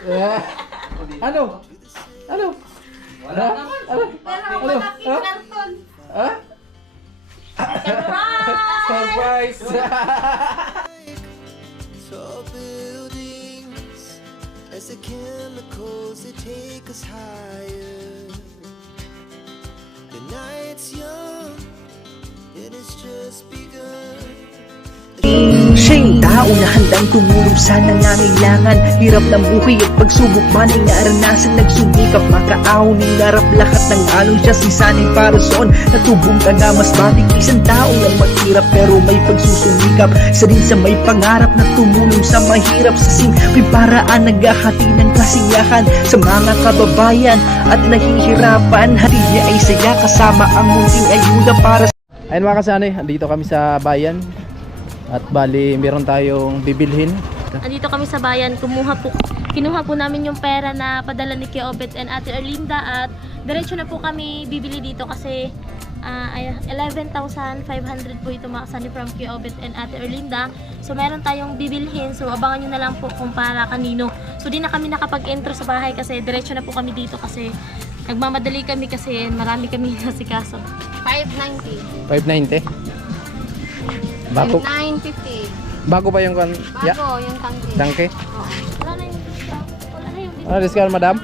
Ano? Ano? Wala naman. Ano? Pero Ano? malaki Ha? karton. Ha? Surprise! Tall buildings as the chemicals they take us higher. The night's young, it has just begun. Siya'y tao na handang tumulong sa nangangailangan. Hirap ng buhay at pagsubok man ay naranasan. Nagsumikap makaahon ng narap lahat ng alon siya. Sisanay para soon natubong ka na mas matik. Isang tao lang maghirap pero may pagsusumikap. Isa din sa may pangarap na tumulong sa mahirap. Sa simpleng paraan naghahati ng kasiyahan sa mga kababayan at nahihirapan. Hatid niya ay saya kasama ang munting ayuda para sa Ayun mga kasanay, andito kami sa bayan. At bali, meron tayong bibilhin. Andito kami sa bayan, kinuha po namin yung pera na padala ni Kuya Obet and Ate Erlinda at diretso na po kami bibili dito kasi 11,500 po ito mga kasani from Kuya Obet and Ate Erlinda. So meron tayong bibilhin, so abangan nyo na lang po kung para kanino. So di na kami nakapag-intro sa bahay kasi diretso na po kami dito kasi nagmamadali kami kasi marami kami nasikaso. 590. 590. Bago, 950. bago ba yung Bago ya, yung tangke. tangke? Oo. Wala na yung discount. Wala na yung Ano discount, madam?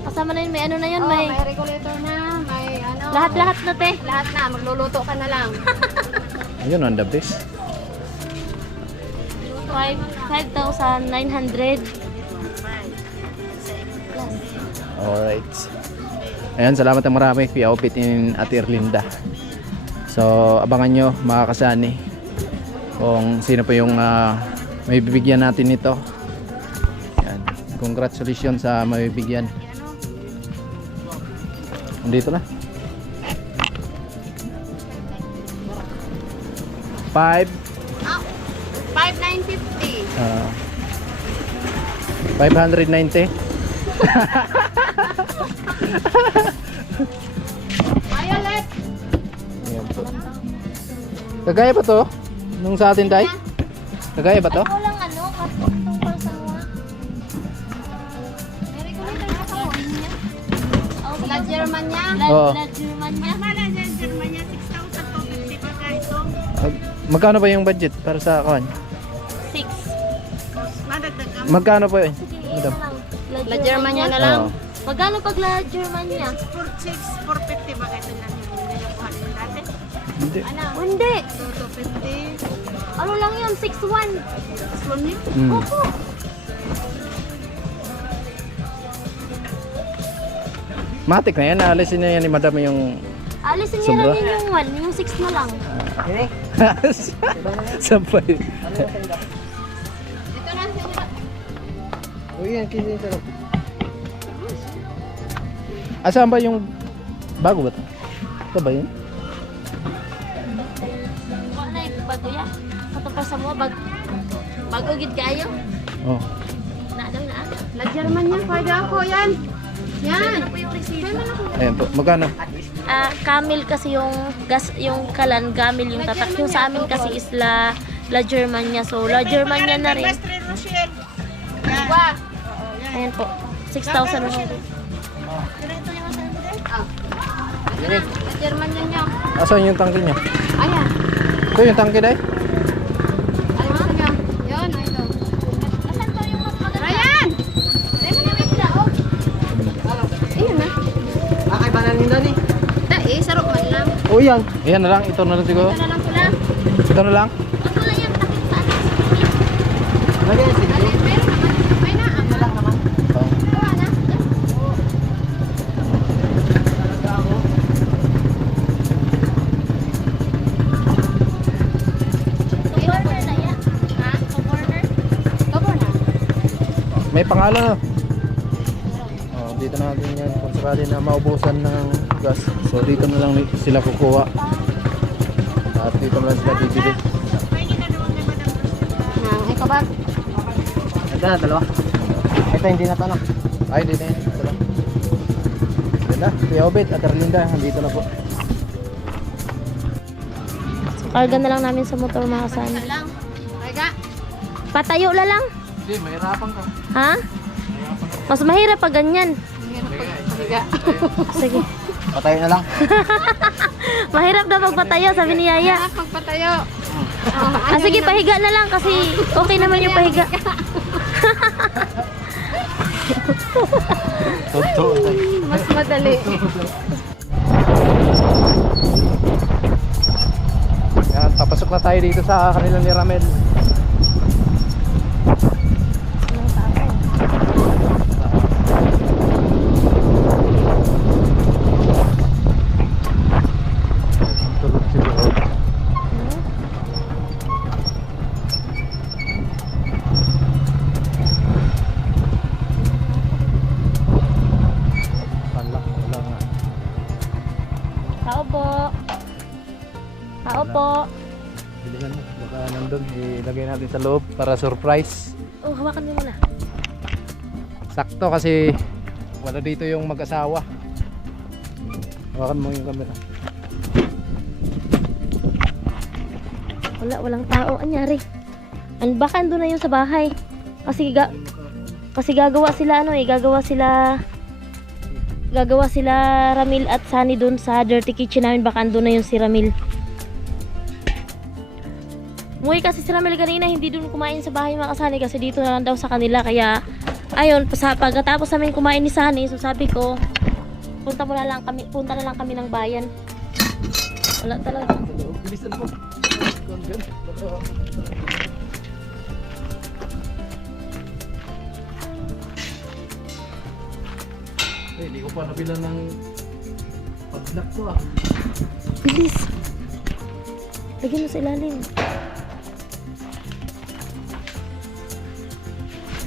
kasama na yun, may ano na yun, Oh, may may regulator na, may ano. lahat-lahat na te. Lahat na, magluluto ka na lang. Ayun, on the best. 5,900. Alright. Ayan, salamat na marami Kuya Obet and Ate Erlinda. So, abangan nyo mga kasani kung sino pa yung may bibigyan natin nito. Ayan. Congratulations sa may bibigyan. Andito na. 5 5,950. 590. Violet. Ayan po. Kagaya ba to? Nung sa atin tayo? Kagaya ba to? Ay, walang ano, kartong palsawa. May regulator na ako. La Germania. Oo. La Germania. Magkano ba yung budget para sa kawan? 6. Magkano po yun? Madam. La Germania na lang. Oo. Magkano pag La Germania? 450 ba ito lang yung kuha nila dati? Hindi. Hindi. 250. Ano lang yun? 6,100. Hmm. Opo. Matik na yan. Alisin na yan ni madam yung Alisin niya Sobra? lang yun yung 1. Yung 6 na lang. sampay. Ito na sila. Asan ba yung bago ba ito? Ito ba yun? Wala na yung bago ya. Katong palsawa, bago gid kayo. Oh. Na daw na. La Germania, pwede ako yan. Yan. Ano po yung receipt? Ayan po. Magkano? Camel kasi yung gas, yung kalan, gamil yung tatak. Yung sa amin kasi is La Germania. So, La Germania na rin. Mestre Rochelle. Wah. Ayan po. 6,000 na. La Germania niyo. Asan yung tangke niya? Ayan. Ito yung tangke dahil? Alimusin niyo. Yun, ito. Asan to yung mas maganda? Ryan! Ayun na. Akay ba nanin doon eh? Sarap man lang. Oh yan. Ayan na lang. Ito na lang siguro. Ito na lang sila. Ito na lang. Ano lang yung takip sa atin? Lagyan, sige. Meron naman. May na. Ang lang naman. Oh. Kuha na. Corner na yan. Ha? Corner. Cover na. May pangalan na. Oh, dito natin yan. Kung sakali na maubusan ng gas. So dito na lang sila kukuha. At dito na lang sila bibili. Nang ikabag. Ito na, dalawa. Ito hindi na tanong. Ay, dito yan. Ito lang. Yan na. Kuya Obet at Erlinda. Nandito na po. Karga na lang namin sa motor mga kasama. lang. Rega. Patayo na lang. Hindi, mahirapan ka. Ha? Mas mahirap pag ganyan. Higa. Sige. Patayo na lang. Mahirap na magpatayo, sabi ni Yaya. Pagpatayo. Sige, pahiga na lang kasi okay naman yung pahiga. Totoo. Mas madali. Yan, papasok na tayo dito sa kanila ni Ramel. Tulog siguro. Wala nga. Tao po. Tao po. Bilisan mo, baka nandun, ilagay natin sa loob para surprise. Oh, hawakan mo muna. Sakto kasi wala dito yung mag-asawa. Hawakan mo yung camera. Walang tao. Anyari? Baka andun na yun sa bahay. Kasi gagawa sila gagawa sila Ramil at Sunny dun sa dirty kitchen namin. Baka andun na yun si Ramil. Umuwi kasi si Ramil kanina, hindi dun kumain sa bahay mga kasani kasi dito na lang daw sa kanila. Kaya ayun, pagkatapos namin kumain ni Sunny, so sabi ko punta na lang kami ng bayan. Wala talaga. Bilisan mo. Hindi ko pa nabilan ng padlock ko ah. Bilis. Lagyan mo sa ilalim.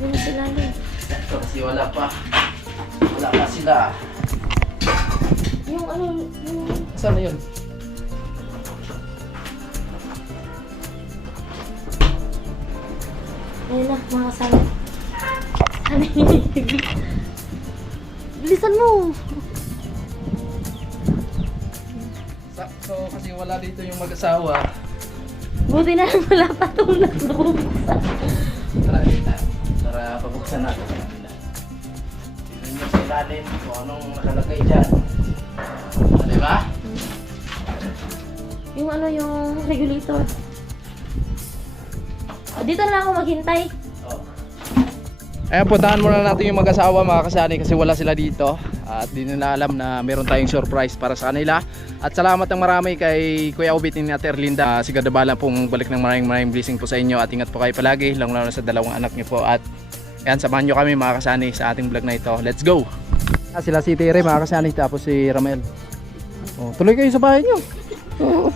Lagyan mo sa ilalim. Sakto kasi wala pa sila. Yung ano, yung... Saan na yun? Ayun na, mga kasama. Ano yun? Bilisan mo. Sakto kasi wala dito yung mag-asawa. Buti na lang wala pa itong nagbubuksan. Tara kita. Para pabuksan natin sa kanila. Tignan nyo sa ilalim kung anong nakalagay dyan. Diba? Yung ano, yung regulator. Dito na lang ako maghintay. Ayan, puntahan muna natin yung mag-asawa mga kasani kasi wala sila dito at di nila alam na meron tayong surprise para sa kanila. At salamat ng marami kay Kuya Obit ni Ate Erlinda. Sigurado bala pong balik ng maraming blessing po sa inyo at ingat po kayo palagi, lalo na sa dalawang anak niyo po. At ayan, samahan nyo kami mga kasani sa ating vlog na ito. Let's go! Sila si Tere mga kasani tapos si Ramel. Oh, tuloy kayo sa bahay nyo. Oh.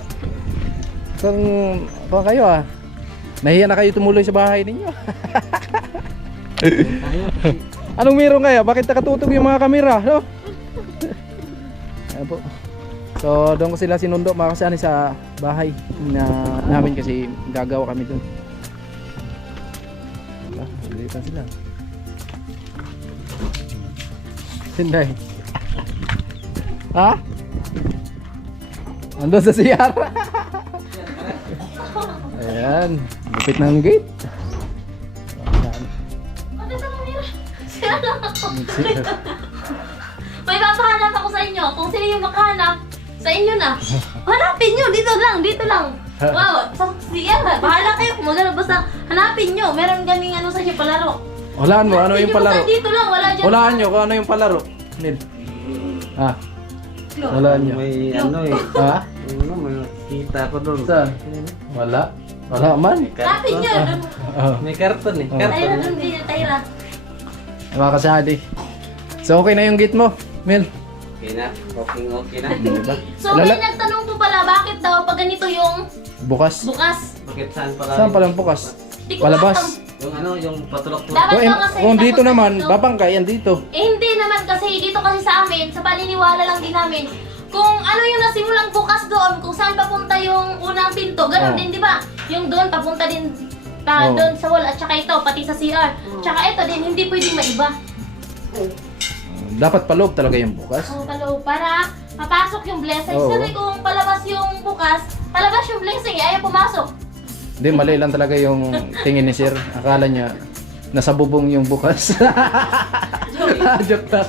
Kung kayo ah. Nahiya na kayo tumuloy sa bahay ninyo. Anong meron kaya? Bakit nakatutog yung mga kamera? No? Ayan po. So doon ko sila sinundo mga kasani sa bahay na namin kasi gagawa kami doon. Dito sila. Sinday. Ha? Andun sa CR. Ayan, lupit ng gate. May papahanap ako sa inyo. Kung sino yung makahanap, sa inyo na. Hanapin nyo, dito lang. Wow, sa siya, bahala kayo kung magano. Basta hanapin nyo. Meron kaming ano sa inyo, palaro. Walaan mo, ano yung palaro? Dito lang, wala dyan. Walaan nyo kung ano yung palaro. Nil. Ha? Walaan nyo. May ano eh. Ha? Ano, may kita ko doon. Saan? Wala. Wala man. Hanapin nyo. Dun. Oh. May karton eh. Tayo Karton. na dun, tayo na. Mga kasadi. So okay na yung gate mo, Mil? Okay na. Okay na. Diba? So may nagtanong po pala, bakit daw pag ganito yung Bukas. bukas? Bakit saan pala? Saan palang bukas? Di ko Palabas. alam. Yung ano, yung patulok po. Dapat daw kasi Kung dito tapos naman, dito. babangkay yan dito. Eh hindi naman kasi dito kasi sa amin, sa paniniwala lang din namin. Kung ano yung nasimulang bukas doon, kung saan papunta yung unang pinto, ganun Oh. din, di ba? Yung doon papunta din Oh. doon sa wall at saka ito pati sa CR. Tsaka ito din hindi pwedeng maiba. Dapat paloob talaga yung bukas. Oh, palo para mapasok yung blessing. Oo. Kasi kung palabas yung bukas, palabas yung blessing, ayaw pumasok. Hindi, mali lang talaga yung tingin ni Sir. Akala niya nasa bubong yung bukas. Joke lang.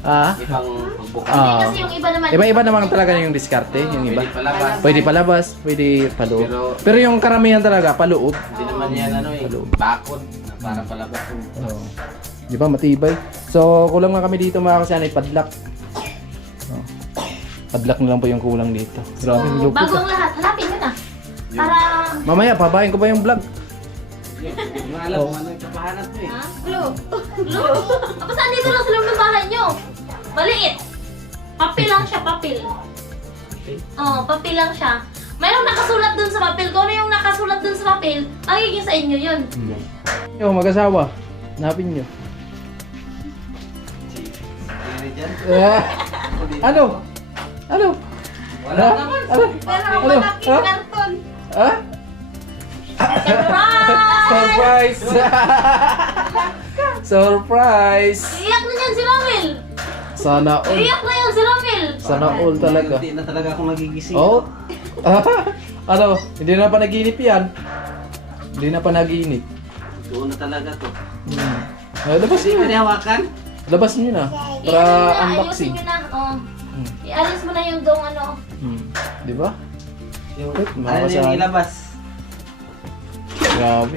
Ah? Ibang pagbukas. Hindi kasi yung iba naman. Iba-iba naman talaga yung diskarte, yung iba. Pwede palabas. Pwede palabas, pwede paloob. Pero- Pero yung karamihan talaga, paloob. Hindi naman yan ano eh. Bakod na para palabas. Oh. Di ba, matibay. So, kulang na kami dito mga kasanay, padlock. Oh. Padlock na lang po yung kulang dito. Grabe, So, lupit. bago ang lahat, hanapin mo na. Para... Mamaya, pabayin ko ba yung vlog? Hindi mo alam kung ano yung kapahanap mo eh. Ha? Glue. Glue? Tapos andito lang sa loob ng bahay nyo. Maliit. Papel lang siya, papel. Oo, papel lang siya. Mayroong nakasulat dun sa papel. Kung ano yung nakasulat dun sa papel, magiging sa inyo yun. Yo, mag-asawa. Hanapin nyo. Hindi dyan. Ano? Ano? Wala Ha? naman. Ano? Pero Ano? malaking Ha? karton. Ha? Surprise! Surprise! Surprise! Iyak na yan si Romel! Sana all. Iyak na yan si Romel! Sana all talaga. Hindi na talaga ako nagigising. Oh? Ano? Hindi na pa naginip yan. Hindi na pa naginip. Doon na talaga to. Labas Hindi nyo. ka nihawakan? Labas nyo na. Para unboxing. Ayusin nyo na. Oh. Ialis mo na yung dong ano. Di ba? Yung, Wait, ano makakasama. yung ilabas? Grabe.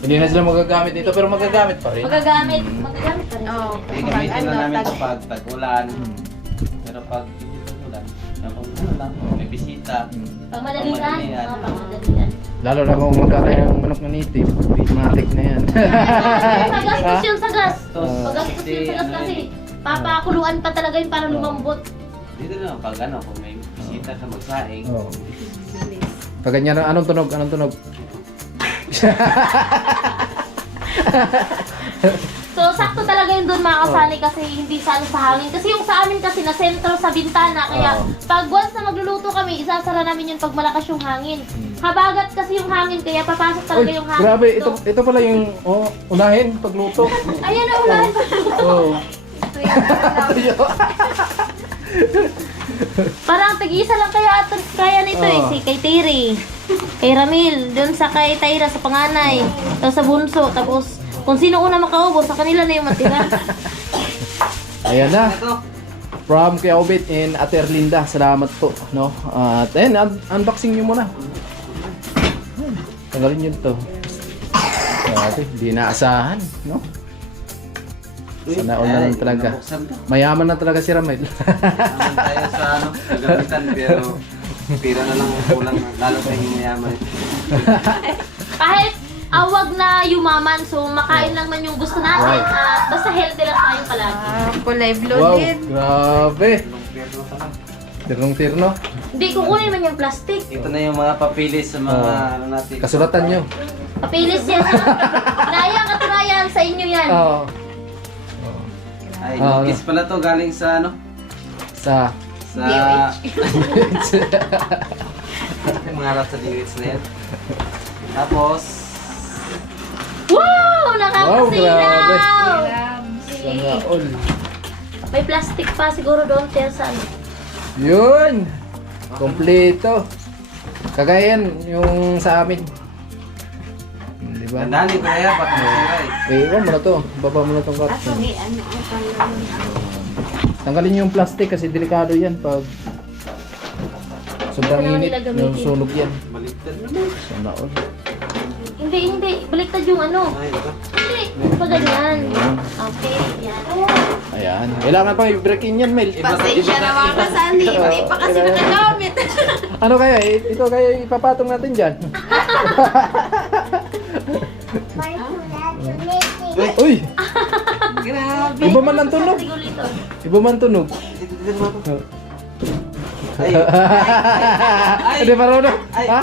Hindi na sila magagamit dito pero magagamit pa rin. Magagamit. Magagamit pa rin. Oo. Eh, gamitin na namin ito pag tag-ulan. Pero pag hindi tag-ulan, ano lang, may bisita. Pag madalian. Pagmadalian. Oo, pag madalian. Lalo na kung magkakain ng manok na native. Matik na yan. Pagastos yun sa gas. Tapos, Pagastos yun sa gas ano kasi eh, papakuluan pa talaga yun para lumambot. dito na pag ano, kung may bisita ka magsaing. Oh. Pag ganyan, anong tunog? Anong tunog? So, sakto talaga yun doon mga kasali kasi hindi sa ano sa hangin. Kasi yung sa amin kasi na sentro sa bintana. Kaya pag once na magluluto kami, isasara namin yun pag malakas yung hangin. Habagat kasi yung hangin, kaya papasok talaga yung hangin. Grabe. dito. Ito pala yung unahin pagluto. Ayan na ulan pa. Oh. Parang tag-isa lang kaya nito eh. Oo. Si kay Terry, kay Ramil, doon sa kay Tyra sa panganay, tapos sa bunso, tapos kung sino una makaubos, sa kanila na yung matira. Ayan na. Ito, From Kuya Obit and Ate Erlinda. Salamat po. No? At ayun, unboxing nyo muna. Tanggalin nyo ito. Grabe, hindi naasahan. No? Sana all na lang talaga. nabuksan to. Mayaman na talaga si Ramel. Naman tayo sa ano, kagamitan pero pira na lang ang kulang lalo sa yung mayaman. Kahit awag na yumaman, so makain lang man yung gusto natin. Basta healthy lang tayo palagi. Kulay blue Wow, din. grabe. Tirnong-tirno. Hindi, kukunin man yung plastic. Ito na yung mga papilis sa mga ano natin. Kasulatan nyo. Papilis yan. Nayang katunayan sa inyo yan. Oo. Ay, lugis pala to galing sa ano? Sa Yung mga rap sa DWH na yan. Tapos, Wow! Wow, Nakakasilaw! sana all. May plastic pa siguro doon, Tersa. Yun! Kompleto. Kagaya yan, yung sa amin. Di ba? gandaan di ba yan? Ba't masira eh? Iwan mo na to. Baba mo na tong karton. Tanggalin yung plastic kasi delikado yan pag sobrang Ito naman init. nila gamitin. Yung sunog yan. Baliktad naman. Sana all. Hindi. Baliktad yung ano. Ay, ito. Hindi. Pa ganyan. Okay, yan. Ayan. Kailangan pa i-break in yan, Mel. Pasensya na mga kasali. Hindi pa kasi nakagamit. Ano kaya? Ito kaya ipapatong natin dyan. Uy! Grabe. Iba man ang tunog. Sigurito. Iba man tunog. Dito mo ito. Ay, Hindi pa rin. Ay. Ha?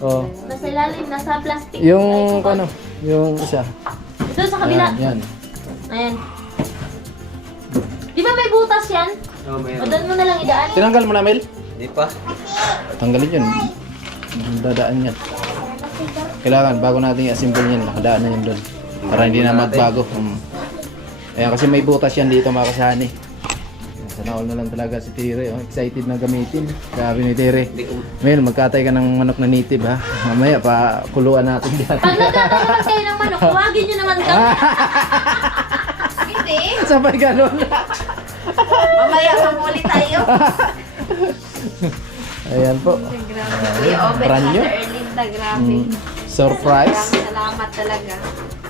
Oh. Nasa ilalim, nasa plastic. Yung ano? Yung isa. Ito sa kabila. Yan. Ayan. Di ba may butas yan? oh, O mayroon. doon mo na lang idaan. Tinanggal mo na, Mel? Di pa. Tanggalin yun. Dadaan yan. Kailangan, bago natin i-assemble yan, nakadaan na yun doon. Para hindi na magbago. Ayan, kasi may butas yan dito mga kasani. Sana all na lang talaga si Tire. Oh. Excited na gamitin. Grabe ni Tire. Hindi ko Mel, magkatay ka ng manok na native ha. Mamaya pa kuluan natin dyan. Pag nagkakaroon kayo ng manok, huwagin nyo naman kami. Hindi. Sabay ganun. Mamaya mamuli tayo. Ayan po. Grabe. Kuya Obet, Brand new. Ate Erlinda, grabe. Surprise. Maraming salamat talaga.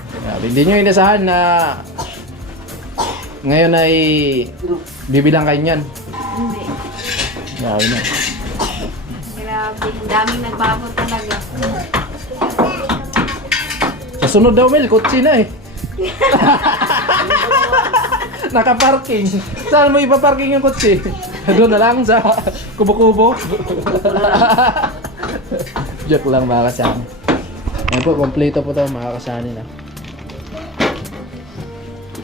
Grabe. Hindi nyo inasahan na ngayon ay bibilang kayo niyan. Hindi. Grabe na. Grabe. Ang daming nagbabot talaga. Sa sunod daw, Mel, kotse na eh. Nakaparking. Saan mo ipaparking yung kotse? Doon na lang sa kubo-kubo. Joke lang mga kasama. Ayan po, kompleto po ito mga kasani na.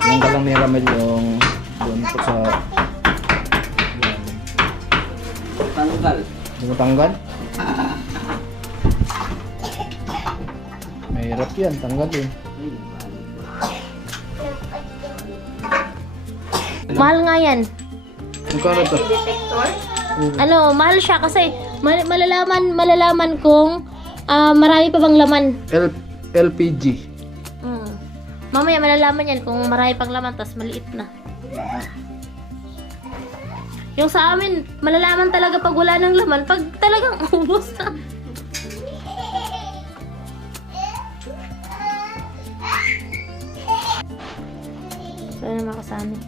Yung lang ni Ramel yung doon po sa tanggal. Hindi mo tanggal? Mahirap yan, tanggal eh. Mahal nga yan. Magkano to? Detector? Ano, mahal siya kasi malalaman kung marami pa bang laman. LPG. Mamaya malalaman yan kung marami pang laman tapos maliit na. Yung sa amin, malalaman talaga pag wala ng laman, pag talagang ubos na. So, ano makasani?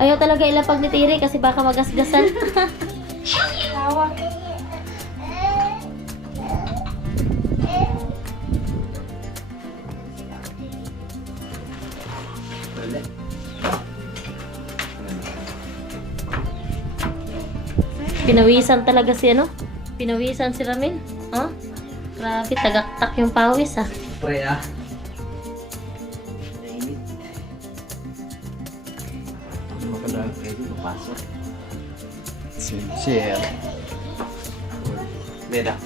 Ayaw talaga ilapag ni Tiri kasi baka magasgasan. Tawa. Pinawisan talaga si ano? Pinawisan si Ramil. Oh? Grabe, tagaktak yung pawis ah. Pre ah. Makadaan. Pwede papasok. Sincere. Beda.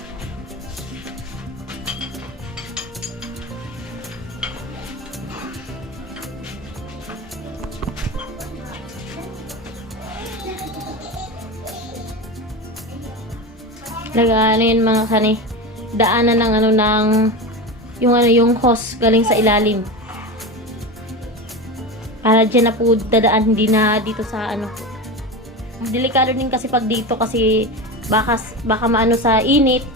Ano yun mga kani? Daanan ng ano ng yung hose galing sa ilalim. Para dyan na po dadaan, hindi na dito sa ano. Delikado din kasi pag dito kasi baka maano sa init.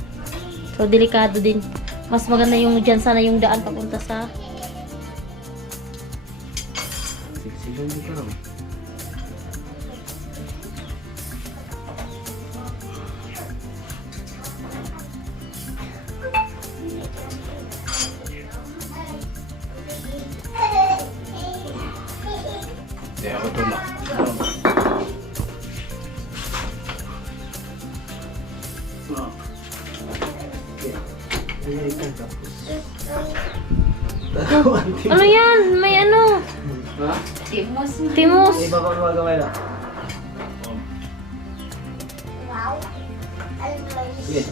So delikado din. Mas maganda yung dyan sana yung daan papunta sa Siksikan mo ka. Hindi ako tulak. ano yan? May ano? Ha? Timos. Timos. Iba pa magamay na. Sige.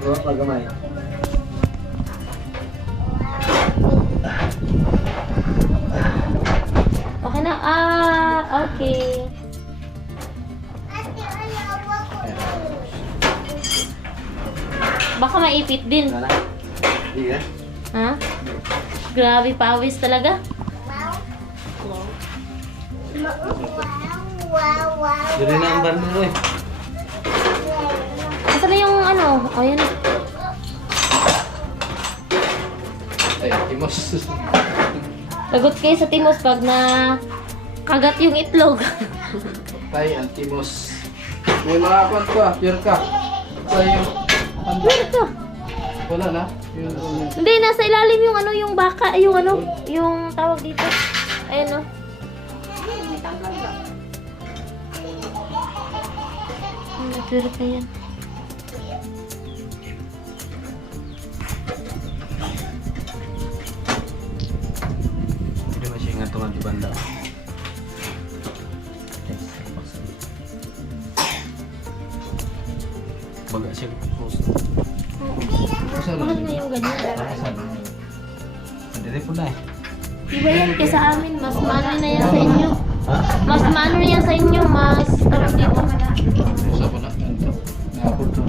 Iba pa magamay. Okay na. Okay. Baka maipit din. Wala. Sige. Ha? Grabe, pawis talaga. Dito na ang bando eh. Asa na yung ano? O, yan. Ay, timos. Lagot kayo sa timos pag na kagat yung itlog. Tay, ang timos. May mga kwan ko ah, pure ka. Tay, yung Meron ka. wala na. Yun, Hindi, nasa ilalim yung ano, yung baka, yung ano, yung tawag dito. Ayan o. Natira ka yan. Hindi mo siya ngatungan di banda. Baga siya post. Saan Mahal na yung ganyan. Hindi po na eh. Iba yan kaysa amin, mas maano na yan sa inyo. Mas maano na yan sa inyo, mas tawag dito. Isa ko na. Nakapul to.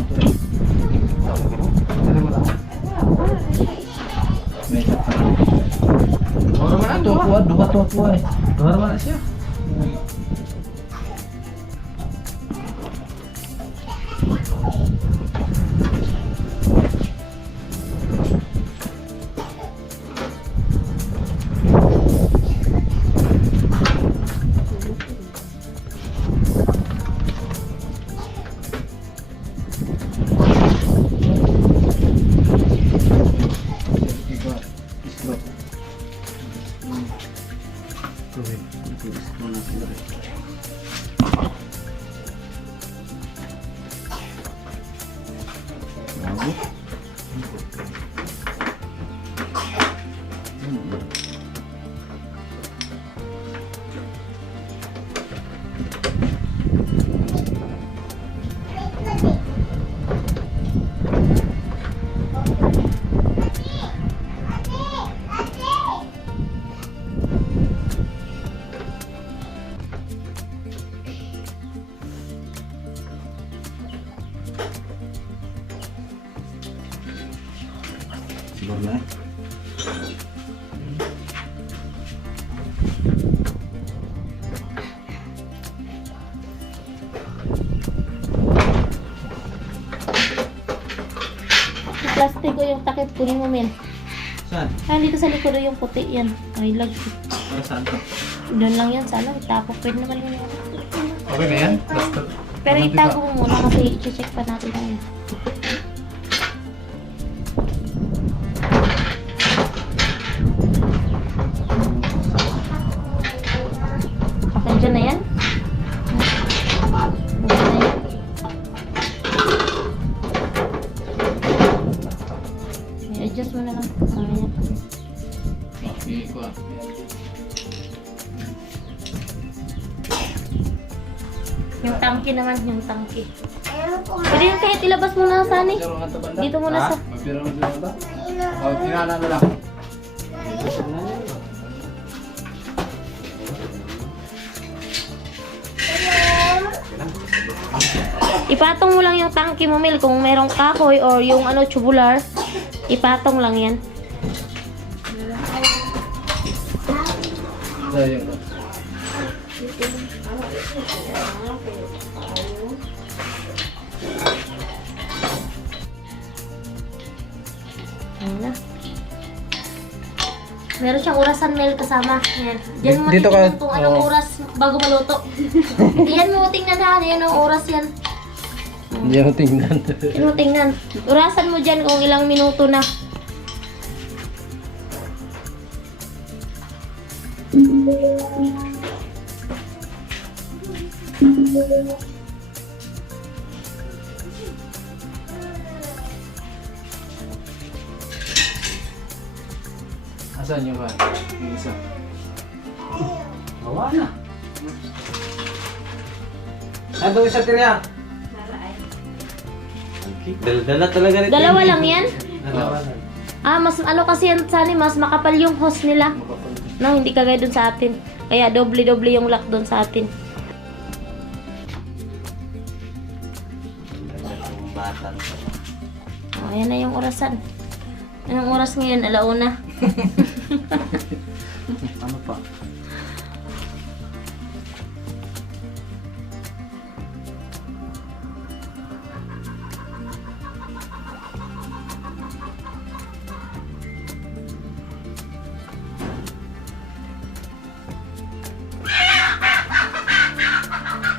May isa pa. Duha man ato kuha, duha eh. Duha man siya. Siguro na. Plastic ko yung takip, kunin mo men. Saan? Ah, dito sa likod yung puti yan. Ay, lag. Para saan to? Doon lang yan, sana. Itapok, pwede naman yun. Okay na yan? Basta. Pero itago mo muna kasi i-check pa natin yan. Okay, dyan na yan. Okay na yan. I-adjust mo na lang. Ayan. Okay, kuha. Yung tangke naman, yung tangke. Pwede yun kahit ilabas mo na sa ni. Dito muna sa... Magpira mo dito ba? O, tinala na lang. Ipatong mo lang yung tangke mo, Mil. Kung merong kahoy or yung ano, tubular, ipatong lang yan. Sayang ba? Ayun na. Meron siyang orasan, Mel, kasama. Yan. Diyan mo Dito ka- titignan kung anong oo. oras bago maluto. Yan mo tingnan ha. Yan ang oras yan. Hindi ako tingnan. Yan mo tingnan. Orasan mo dyan kung ilang minuto na. Asan yung ba? Yung isa. Bawa na. Nandun siya tira. Dala talaga nito. Dalawa lang yan? Dalawa lang. Ah, mas ano kasi yan, Sani, mas makapal yung hose nila. No, hindi kagaya dun sa atin. Kaya doble-doble yung lock dun sa atin. Bata. Oh, ayan na yung orasan. Anong oras ngayon? Alauna. Ano pa?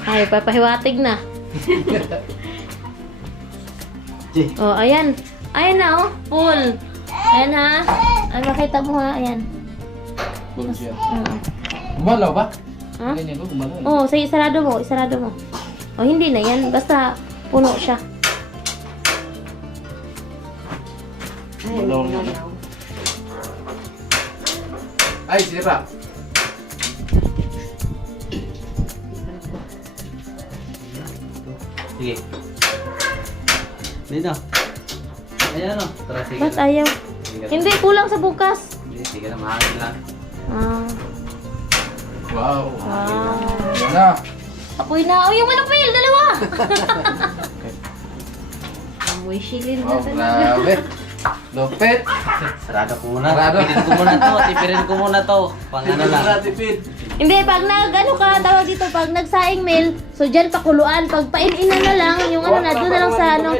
Ay, papahiwatig na. Oh, ayan. Ayan na, oh. Full. Ayan ha. Ay, makita mo ha. Ayan. Gumalaw ba? Ha? Ganyan ko, gumalaw. Oh, sige, isarado mo. Isarado mo. Oh, hindi na yan. Basta puno siya. Gumalaw na. Ay, sira. Sige. Dito. Ayan o. Tara, sige. Ba't ayaw? Sige. Hindi, kulang sa bukas. Sige na, mahangin lang. Ah. Wow. Wow. Yan na. Apoy na. Oh, yung manapil, dalawa. Amoy shilin na Wow, talaga. grabe. Lupit. Sarado ko muna. Sarado. Tipirin ko muna to. Pang ano lang. Hindi, pag ano ka, tawag dito, pag nagsaing meal, so dyan pakuluan. Pag paininan na lang, yung ano na, doon na lang sa ano.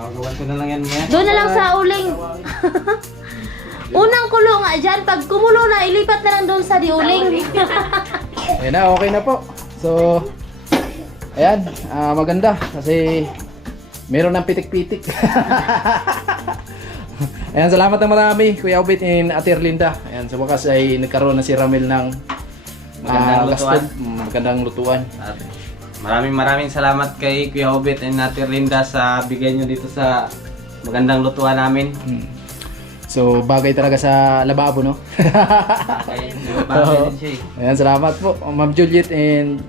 Gawan ko na lang yan maya. Doon na lang sa uling. Unang kulo nga dyan, pag kumulo na, ilipat na lang doon sa diuling. Ayan na, okay na po. So, ayan, maganda kasi meron ng pitik-pitik. Ayan, salamat na marami, Kuya Obit and Ate Erlinda. Ayan, sa wakas ay nagkaroon na si Ramil ng Magandang lutuan. Magandang lutuan. At maraming salamat kay Kuya Obit and Ate Linda sa bigay nyo dito sa magandang lutuan namin. So, bagay talaga sa lababo, no? Kaya din siya eh. Ayan, salamat po, Ma'am Juliet and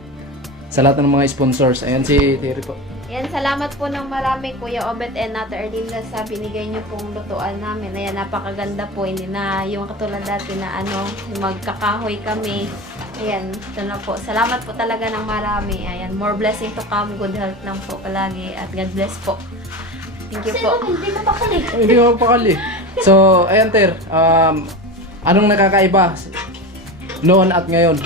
sa lahat ng mga sponsors. Ayan si Terry po. Yan, salamat po ng marami Kuya Obet and Ate Erlinda sa binigay niyo pong lutuan namin. Ayan, napakaganda po. Hindi na yung katulad dati na yung magkakahoy kami. Ayan, ito na po. Salamat po talaga ng marami. Ayan, more blessing to come. Good health lang po palagi. At God bless po. Thank you po. Hindi mo pakali. Ay, hindi ko pakali. So, ayan Ter, anong nakakaiba noon at ngayon?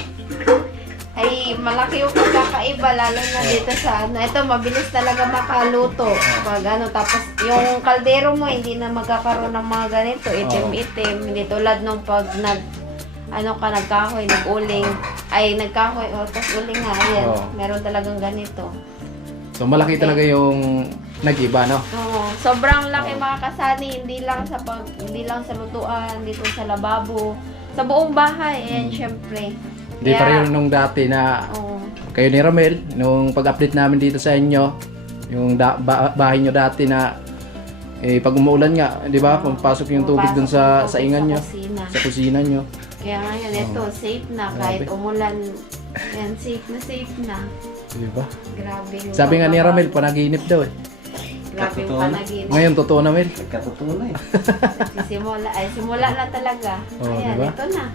Ay, malaki yung pagkakaiba, lalo na dito sa ito, mabilis talaga makaluto. Pag tapos yung kaldero mo, hindi na magkakaroon ng mga ganito, itim-itim. Hindi tulad nung pag nagkahoy, nag-uling, nagkahoy, tapos uling nga, ayan, meron talagang ganito. So, malaki talaga yung nag-iba, no? Oo, sobrang laki mga kasani, hindi lang sa lutuan, dito sa lababo, sa buong bahay, ayan, syempre. Hindi pa rin nung dati na kayo ni Ramel, nung pag-update namin dito sa inyo, yung bahay nyo dati na pag umuulan nga, di ba? Pumapasok yung tubig dun sa ingan nyo, sa kusina nyo. Kaya ngayon, ito, safe na. Kahit umulan, yan, safe na. Di ba? Grabe yung Sabi nga ni Ramel, panaginip daw eh. Grabe yung panaginip. Ngayon, totoo na, Mel. Nagkatotoo na eh. Simula na talaga. Ayan, diba? ito na.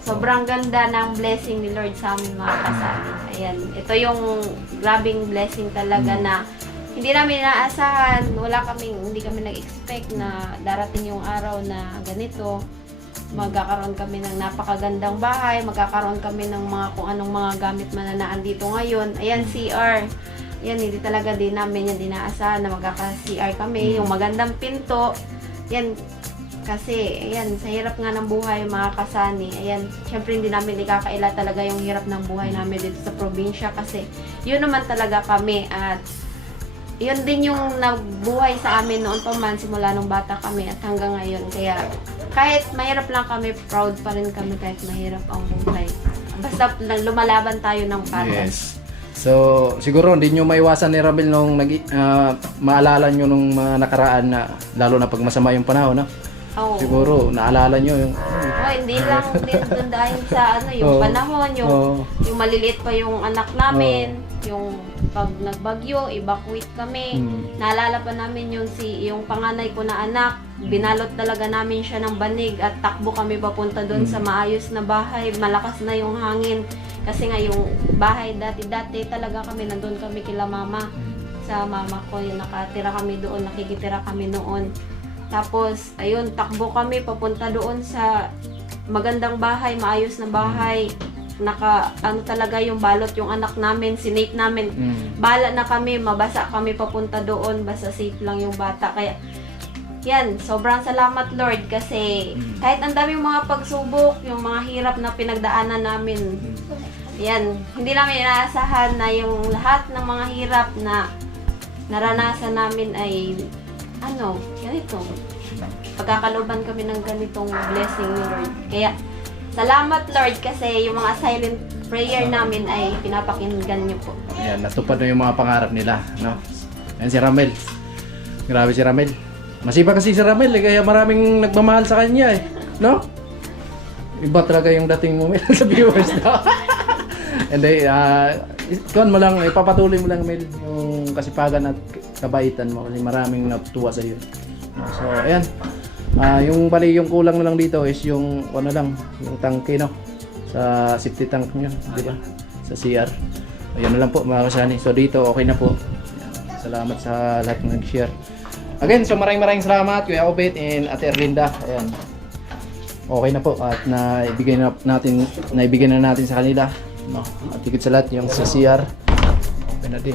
Sobrang ganda ng blessing ni Lord sa amin mga kasama. Ayan, ito yung grabing blessing talaga na hindi namin inaasahan. Hindi kami nag-expect na darating yung araw na ganito. Magkakaroon kami ng napakagandang bahay, magkakaroon kami ng kung anong mga gamit man na naandito ngayon. Ayan, CR. Yan, hindi talaga din namin yan dinaasahan na magkaka-CR kami. Yung magandang pinto. Yan, kasi, ayan, sa hirap nga ng buhay, mga kasani, ayan, syempre hindi namin ikakaila talaga yung hirap ng buhay namin dito sa probinsya kasi yun naman talaga kami at yun din yung nagbuhay sa amin noon pa man simula nung bata kami at hanggang ngayon. Kaya kahit mahirap lang kami, proud pa rin kami kahit mahirap ang buhay. Basta lumalaban tayo ng patas. Yes. So, siguro hindi nyo maiwasan ni Ramel nung maalala nyo nung mga nakaraan na lalo na pag masama yung panahon, no? Oh. Siguro, naalala nyo yung... Hindi lang din doon dahil sa yung panahon, yung maliliit pa yung anak namin, yung pag nagbagyo, evacuate kami. Naalala pa namin yung panganay ko na anak, binalot talaga namin siya ng banig at takbo kami papunta doon sa maayos na bahay, malakas na yung hangin. Kasi nga yung bahay dati talaga kami, nandun kami kila mama. Sa mama ko, yung nakatira kami doon, nakikitira kami noon. Tapos, ayun, takbo kami papunta doon sa magandang bahay, maayos na bahay. Talaga yung balot yung anak namin, sinake namin. Bala na kami, mabasa kami papunta doon, basta safe lang yung bata. Kaya, yan, sobrang salamat Lord kasi kahit ang daming mga pagsubok, yung mga hirap na pinagdaanan namin, yan, hindi namin inaasahan na yung lahat ng mga hirap na naranasan namin ay ganito. Pagkakalooban kami ng ganitong blessing ni Lord. Kaya, salamat Lord kasi yung mga silent prayer namin ay pinapakinggan niyo po. Ayan, natupad na yung mga pangarap nila, no? Ayan si Ramel. Grabe si Ramel. Masiba kasi si Ramel, kaya maraming nagmamahal sa kanya eh, no? Iba talaga yung dating mo, Mel, sa viewers, no? And then, ikaw mo lang, ipapatuloy mo lang, Mel, yung kasipagan at kabaitan mo kasi maraming natutuwa sa iyo. So, ayan. Yung bali yung kulang na lang dito is yung ano lang, yung tangke no. Sa safety tank niyo, di ba? Sa CR. Ayun na lang po mga kasani. So dito okay na po. Ayan. Salamat sa lahat ng nag-share. Again, so maraming salamat Kuya Obet and Ate Erlinda. Ayan. Okay na po at naibigay na natin sa kanila, no. At higit sa lahat yung sa CR. Okay na din.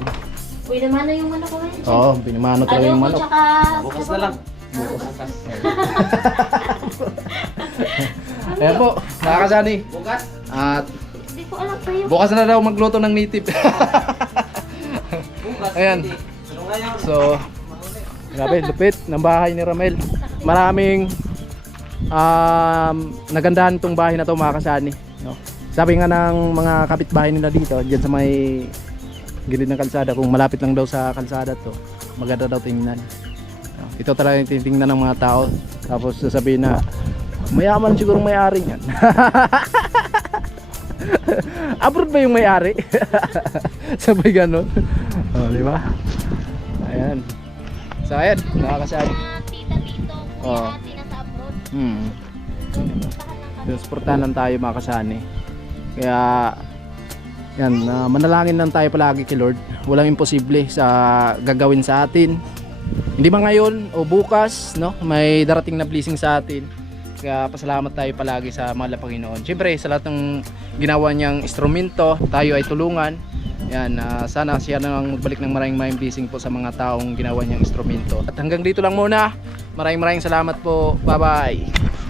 Uy, naman na yung manok ko ngayon. Oo, binimano talaga yung manok. Tsaka... Bukas na lang. Bukas. Ayan po, mga kasani. Bukas? At Hindi ko alam pa yung... bukas na daw magluto ng native. Bukas. Ayan. Pero ngayon, So, grabe, lupit ng bahay ni Ramel. Maraming nagandahan tong bahay na to mga kasani, no? Sabi nga ng mga kapitbahay nila dito, diyan sa may gilid ng kalsada, kung malapit lang daw sa kalsada to, maganda daw tingnan. No? Ito talaga yung titingnan ng mga tao. Tapos sasabihin na mayaman siguro may-ari niyan. Abroad ba yung may-ari? Sabay ganun. Oh, di ba? Ayan. So ayan, nakakasali. Tita dito, Oo. kuya ate nasa abroad. Puntahan lang kami. Suportahan lang tayo mga kasani. Kaya yan, manalangin lang tayo palagi kay Lord. Walang imposible sa gagawin sa atin. Hindi ba ngayon o bukas, no? May darating na blessing sa atin. Kaya pasalamat tayo palagi sa mahal na Panginoon. Siyempre sa lahat ng ginawa niyang instrumento, tayo ay tulungan. Yan, sana siya nang magbalik ng maraming blessing po sa mga taong ginawa niyang instrumento. At hanggang dito lang muna. Maraming salamat po. Bye-bye.